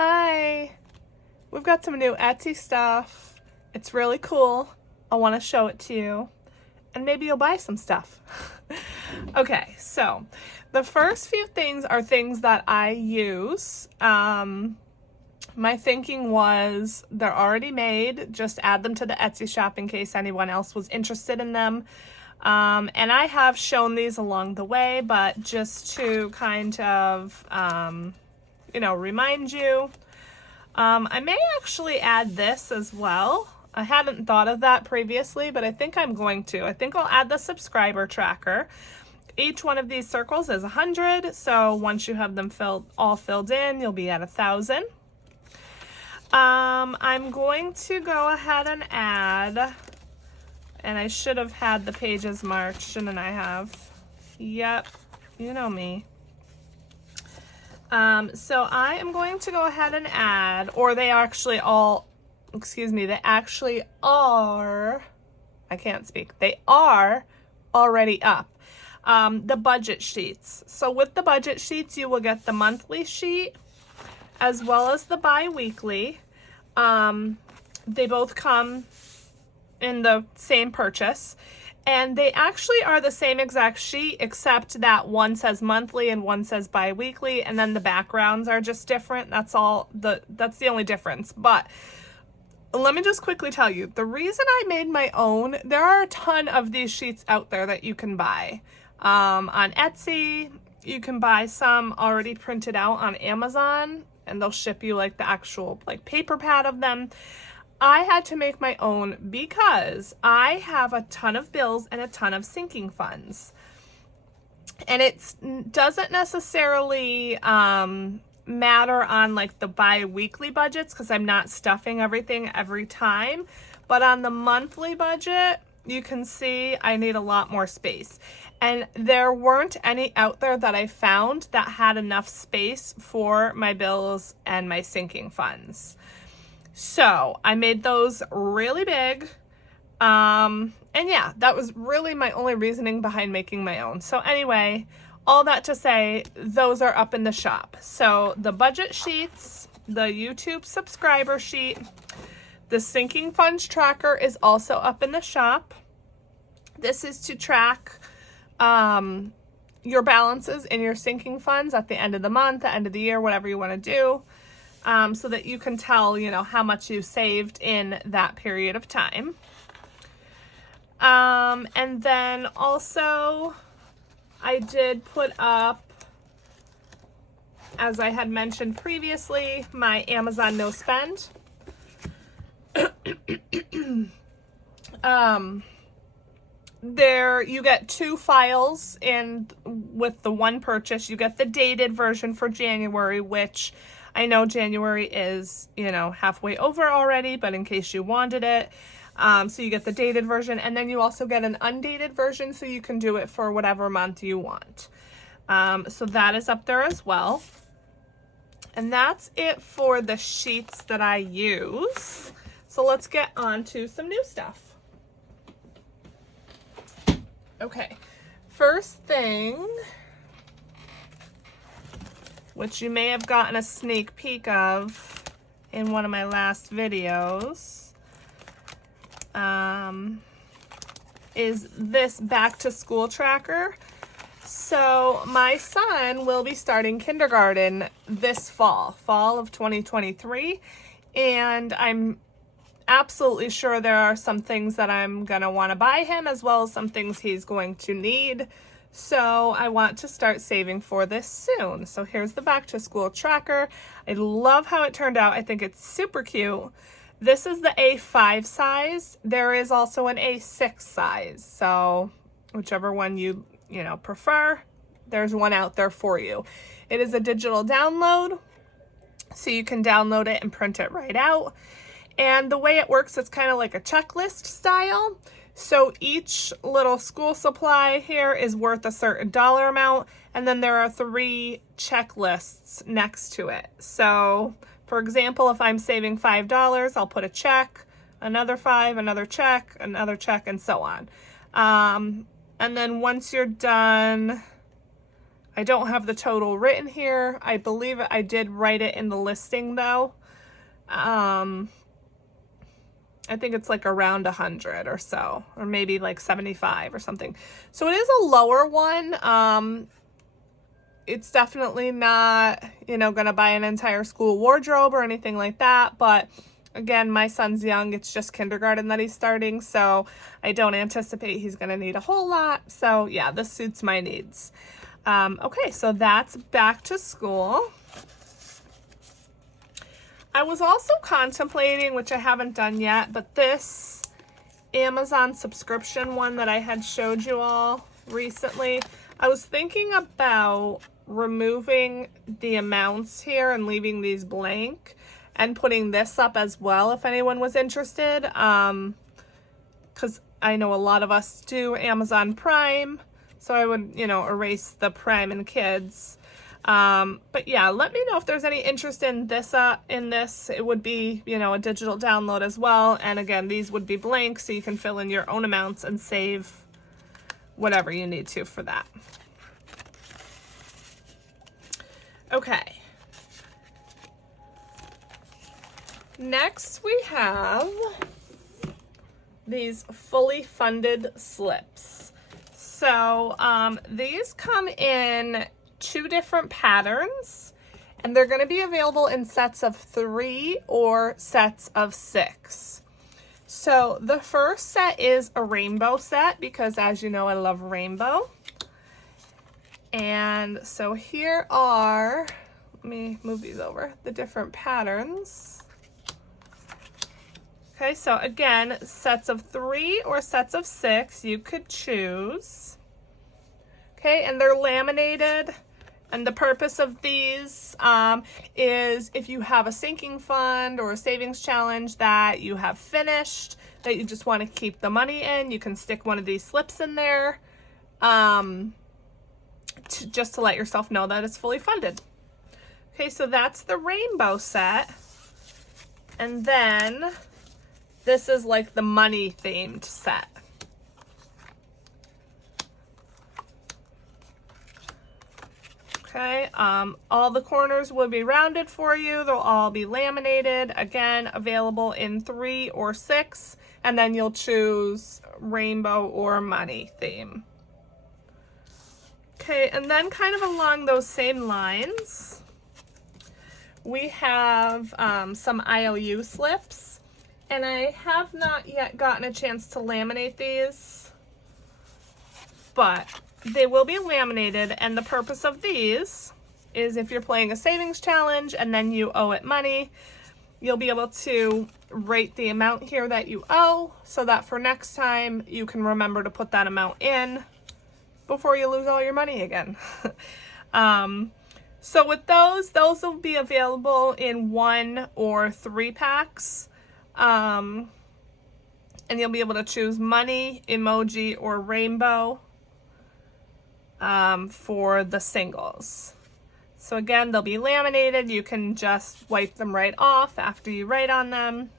Hi, we've got some new Etsy stuff. It's really cool. I want to show it to you and maybe you'll buy some stuff. Okay, so the first few things are things that I use. My thinking was they're already made, just add them to the Etsy shop in case anyone else was interested in them. And I have shown these along the way, but just to kind of, remind you, I may actually add this as well. I hadn't thought of that previously, but I think I'm going to. I think I'll add the subscriber tracker. Each one of these circles is 100, so once you have them all filled in, you'll be at 1,000. I'm going to go ahead and add, and I should have had the pages marked, shouldn't I have? Yep, you know me. So I am going to go ahead and add, or they actually are, I can't speak, they are already up. The budget sheets. So with the budget sheets, you will get the monthly sheet as well as the bi-weekly. They both come in the same purchase, and they actually are the same exact sheet, except that one says monthly and one says bi-weekly, and then the backgrounds are just different. That's the only difference. But let me just quickly tell you, the reason I made my own, there are a ton of these sheets out there that you can buy. On Etsy, you can buy some already printed out on Amazon, and they'll ship you like the actual paper pad of them. I had to make my own because I have a ton of bills and a ton of sinking funds. And it doesn't necessarily matter on the bi-weekly budgets because I'm not stuffing everything every time. But on the monthly budget, you can see I need a lot more space. And there weren't any out there that I found that had enough space for my bills and my sinking funds. So I made those really big. And yeah, that was really my only reasoning behind making my own. So anyway, all that to say, those are up in the shop. So the budget sheets, the YouTube subscriber sheet, the sinking funds tracker is also up in the shop. This is to track your balances in your sinking funds at the end of the month, the end of the year, whatever you want to do, so that you can tell, how much you saved in that period of time. And then also I did put up, as I had mentioned previously, my Amazon no spend. There you get 2 files, and with the one purchase you get the dated version for January, which I know January is halfway over already, but in case you wanted it, so you get the dated version, and then you also get an undated version so you can do it for whatever month you want. So that is up there as well. And that's it for the sheets that I use. So let's get on to some new stuff. Okay, first thing, which you may have gotten a sneak peek of in one of my last videos, is this back to school tracker. So my son will be starting kindergarten this fall of 2023, and I'm absolutely sure there are some things that I'm gonna want to buy him, as well as some things he's going to need. So I want to start saving for this soon. So here's the back to school tracker. I love how it turned out. I think it's super cute. This is the A5 size. There is also an A6 size. So whichever one you prefer, there's one out there for you. It is a digital download, so you can download it and print it right out. And the way it works, it's kind of like a checklist style. So each little school supply here is worth a certain dollar amount, and then there are 3 checklists next to it. So for example, if I'm saving $5, I'll put a check, another 5, another check, and so on. And then once you're done, I don't have the total written here. I believe I did write it in the listing though. I think it's like around 100 or so, or maybe like 75 or something. So it is a lower one. It's definitely not, gonna buy an entire school wardrobe or anything like that. But again, my son's young. It's just kindergarten that he's starting. So I don't anticipate he's gonna need a whole lot. So yeah, this suits my needs. Okay, so that's back to school. I was also contemplating, which I haven't done yet, but this Amazon subscription one that I had showed you all recently, I was thinking about removing the amounts here and leaving these blank and putting this up as well if anyone was interested, because I know a lot of us do Amazon Prime, so I would, erase the Prime and Kids. But yeah, let me know if there's any interest in this. It would be, a digital download as well. And again, these would be blank, so you can fill in your own amounts and save whatever you need to for that. Okay. Next, we have these fully funded slips. So these come in 2 different patterns, and they're going to be available in sets of 3 or sets of 6. So the first set is a rainbow set, because as you know, I love rainbow. And so here are, let me move these over, the different patterns. Okay, so again, sets of 3 or sets of 6, you could choose. Okay, and they're laminated. And the purpose of these is if you have a sinking fund or a savings challenge that you have finished, that you just want to keep the money in, you can stick one of these slips in there just to let yourself know that it's fully funded. Okay, so that's the rainbow set. And then this is like the money themed set. Okay, all the corners will be rounded for you. They'll all be laminated. Again, available in 3 or 6, and then you'll choose rainbow or money theme. Okay, and then kind of along those same lines, we have some IOU slips, and I have not yet gotten a chance to laminate these, but they will be laminated, and the purpose of these is if you're playing a savings challenge and then you owe it money, you'll be able to write the amount here that you owe so that for next time you can remember to put that amount in before you lose all your money again. So with those will be available in 1 or 3 packs. And you'll be able to choose money, emoji, or rainbow for the singles. So again, they'll be laminated. You can just wipe them right off after you write on them.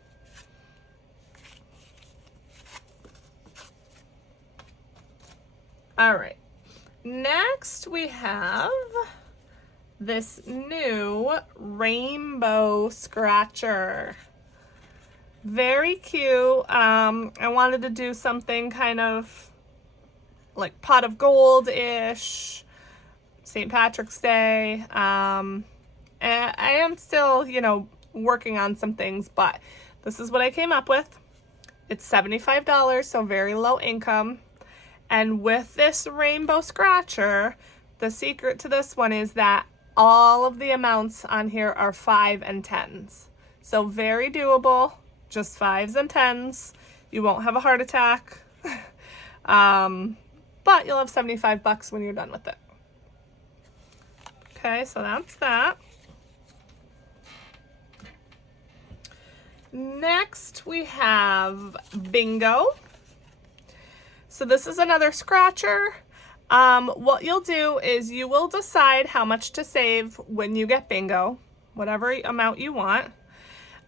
All right, next we have this new rainbow scratcher. Very cute. I wanted to do something kind of like pot of gold-ish, St. Patrick's Day. And I am still, working on some things, but this is what I came up with. It's $75, so very low income. And with this rainbow scratcher, the secret to this one is that all of the amounts on here are 5 and 10s. So very doable, just 5s and 10s. You won't have a heart attack. But you'll have $75 when you're done with it. Okay, so that's that. Next, we have bingo. So this is another scratcher. What you'll do is you will decide how much to save when you get bingo, whatever amount you want.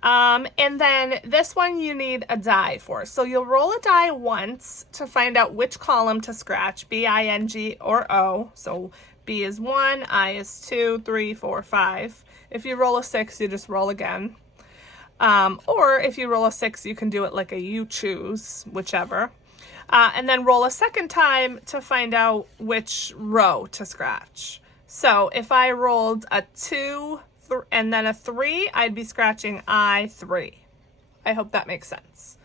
And then this one you need a die for. So you'll roll a die once to find out which column to scratch, B-I-N-G or O. So B is 1, I is 2, 3, 4, 5. If you roll a 6, you just roll again. Or if you roll a 6, you can do it like a you choose, whichever. And then roll a second time to find out which row to scratch. So if I rolled a 2 and then a 3, I'd be scratching I3. I hope that makes sense.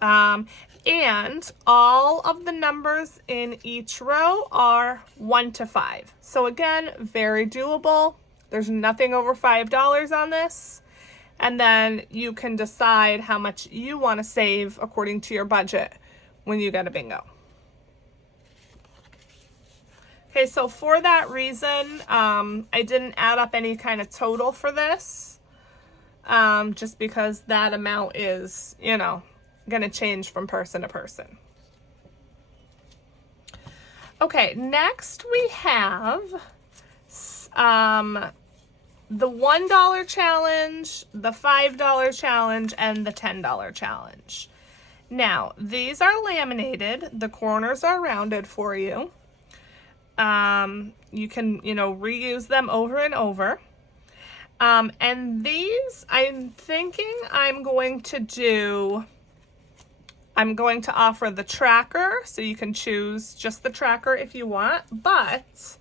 And all of the numbers in each row are 1 to 5. So again, very doable. There's nothing over $5 on this. And then you can decide how much you want to save according to your budget when you get a bingo. Okay, so for that reason, I didn't add up any kind of total for this, just because that amount is, you know, going to change from person to person. Okay, next we have the $1 challenge, the $5 challenge, and the $10 challenge. Now, these are laminated. The corners are rounded for you. You can, you know, reuse them over and over. And these, I'm thinking I'm going to offer the tracker, so you can choose just the tracker if you want, but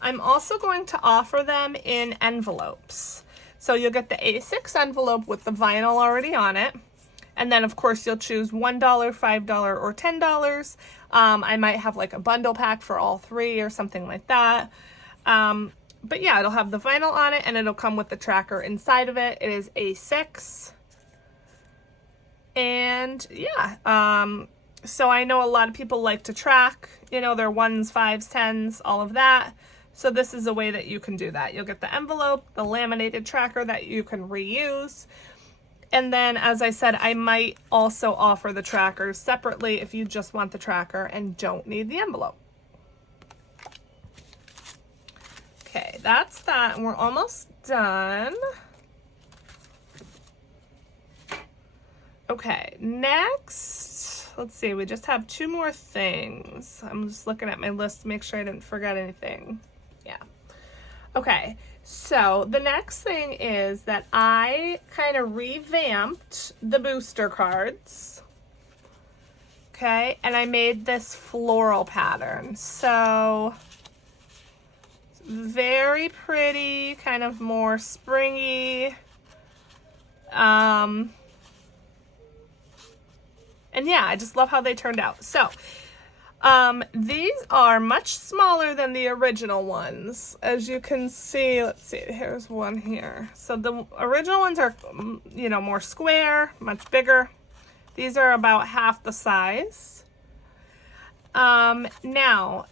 I'm also going to offer them in envelopes. So you'll get the A6 envelope with the vinyl already on it. And then of course you'll choose $1, $5, or $10. I might have like a bundle pack for all three or something like that. But yeah, it'll have the vinyl on it and it'll come with the tracker inside of it. It is A6. And yeah, so I know a lot of people like to track, you know, their 1s, 5s, 10s, all of that. So this is a way that you can do that. You'll get the envelope, the laminated tracker that you can reuse. And then, as I said, I might also offer the trackers separately if you just want the tracker and don't need the envelope. Okay, that's that, and we're almost done. Okay, next, let's see, we just have 2 more things. I'm just looking at my list to make sure I didn't forget anything. Yeah. Okay, so the next thing is that I kind of revamped the booster cards. Okay, and I made this floral pattern. So very pretty, kind of more springy. And yeah, I just love how they turned out. So these are much smaller than the original ones. As you can see, let's see, here's one here. So the original ones are, you know, more square, much bigger. These are about half the size. Now,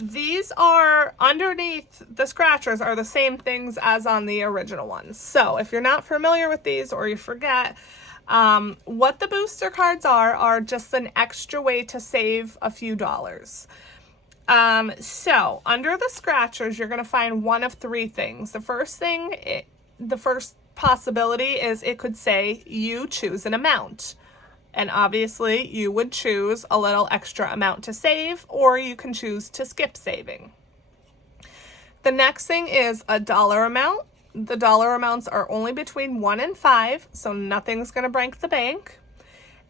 these are underneath the scratchers are the same things as on the original ones. So if you're not familiar with these or you forget, what the booster cards are just an extra way to save a few dollars. So under the scratchers, you're going to find one of 3 things. The first thing, the first possibility is it could say you choose an amount. And obviously you would choose a little extra amount to save, or you can choose to skip saving. The next thing is a dollar amount. The dollar amounts are only between 1 and 5, so nothing's going to break the bank.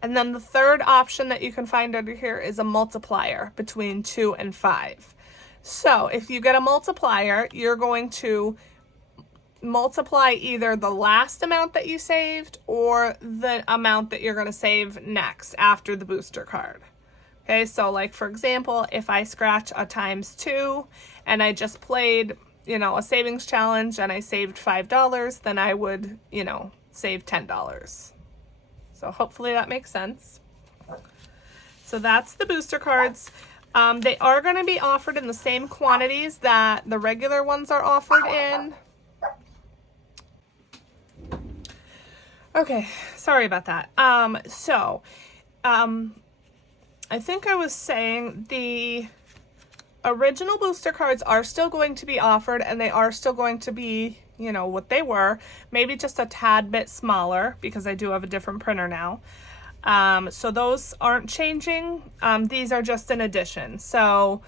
And then the third option that you can find under here is a multiplier between 2 and 5. So if you get a multiplier, you're going to multiply either the last amount that you saved or the amount that you're going to save next after the booster card. Okay, so like for example, if I scratch a ×2 and I just played, you know, a savings challenge and I saved $5, then I would, you know, save $10. So hopefully that makes sense. So that's the booster cards. They are going to be offered in the same quantities that the regular ones are offered in. Okay, sorry about that. I think I was saying the original booster cards are still going to be offered, and they are still going to be, you know, what they were, maybe just a tad bit smaller because I do have a different printer now. So those aren't changing. These are just an addition. So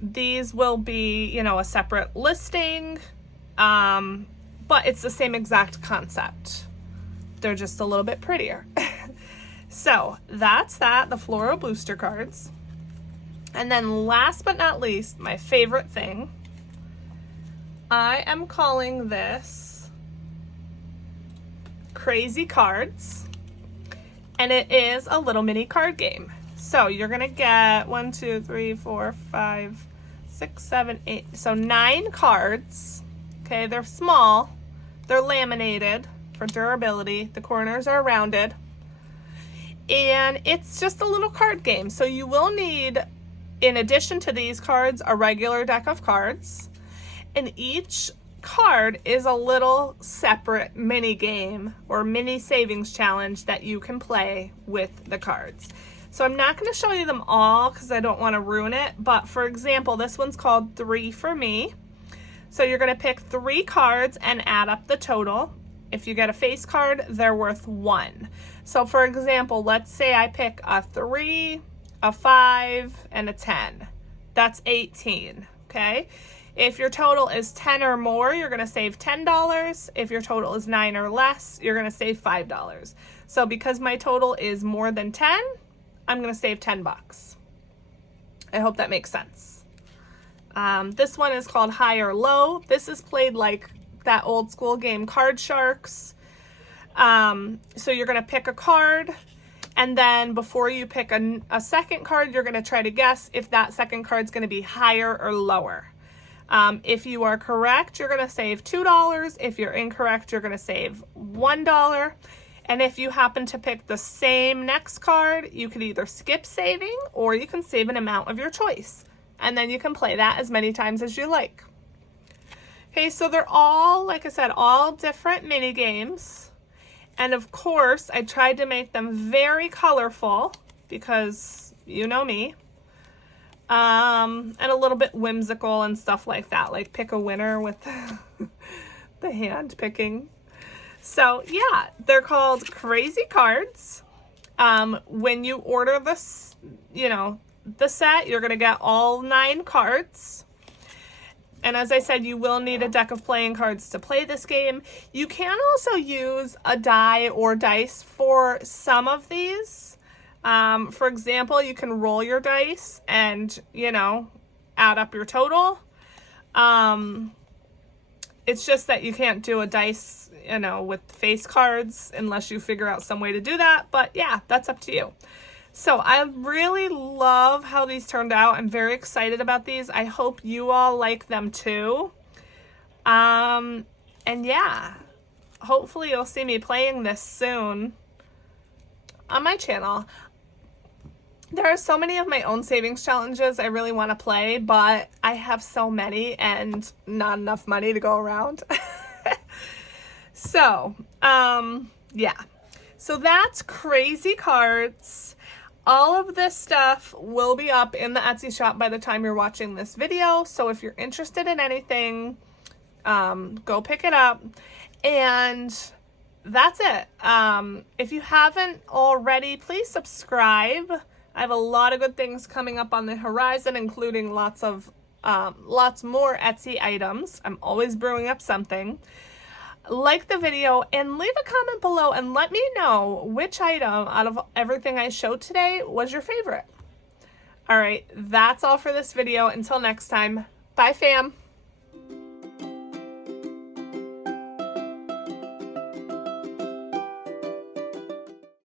These will be, you know, a separate listing, but it's the same exact concept. They're just a little bit prettier. So that's that, the floral booster cards. And then last but not least, my favorite thing, I am calling this Crazy Cards, and it is a little mini card game. So you're gonna get 1, 2, 3, 4, 5, 6, 7, 8, so 9 cards. Okay, they're small, they're laminated for durability, the corners are rounded, and it's just a little card game. So you will need, in addition to these cards, a regular deck of cards, and each card is a little separate mini game or mini savings challenge that you can play with the cards. So I'm not going to show you them all because I don't want to ruin it, but for example, this one's called 3 for Me. So you're going to pick 3 cards and add up the total. If you get a face card, they're worth 1. So for example, let's say I pick a 3, a 5, and a 10. That's 18, okay? If your total is 10 or more, you're going to save $10. If your total is 9 or less, you're going to save $5. So because my total is more than 10, I'm going to save 10 bucks. I hope that makes sense. This one is called High or Low. This is played like that old school game Card Sharks. So you're going to pick a card, and then before you pick a second card, you're going to try to guess if that second card is going to be higher or lower. If you are correct, you're going to save $2. If you're incorrect, you're going to save $1. And if you happen to pick the same next card, you could either skip saving or you can save an amount of your choice. And then you can play that as many times as you like. Okay, so they're all, like I said, all different mini games. And of course, I tried to make them very colorful because you know me. And a little bit whimsical and stuff like that, like pick a winner with the hand picking. So yeah, they're called Crazy Cards. When you order this, you know, the set, you're going to get all 9 cards. And as I said, you will need a deck of playing cards to play this game. You can also use a die or dice for some of these. For example, you can roll your dice and, you know, add up your total. It's just that you can't do a dice, you know, with face cards unless you figure out some way to do that. But yeah, that's up to you. So I really love how these turned out. I'm very excited about these. I hope you all like them too. And yeah, hopefully you'll see me playing this soon on my channel. There are so many of my own savings challenges I really want to play, but I have so many and not enough money to go around. So, yeah. So that's Crazy Cards. All of this stuff will be up in the Etsy shop by the time you're watching this video. So if you're interested in anything, go pick it up. And that's it. If you haven't already, please subscribe. I have a lot of good things coming up on the horizon, including lots more Etsy items. I'm always brewing up something. Like the video and leave a comment below and let me know which item out of everything I showed today was your favorite. All right, that's all for this video. Until next time, bye fam.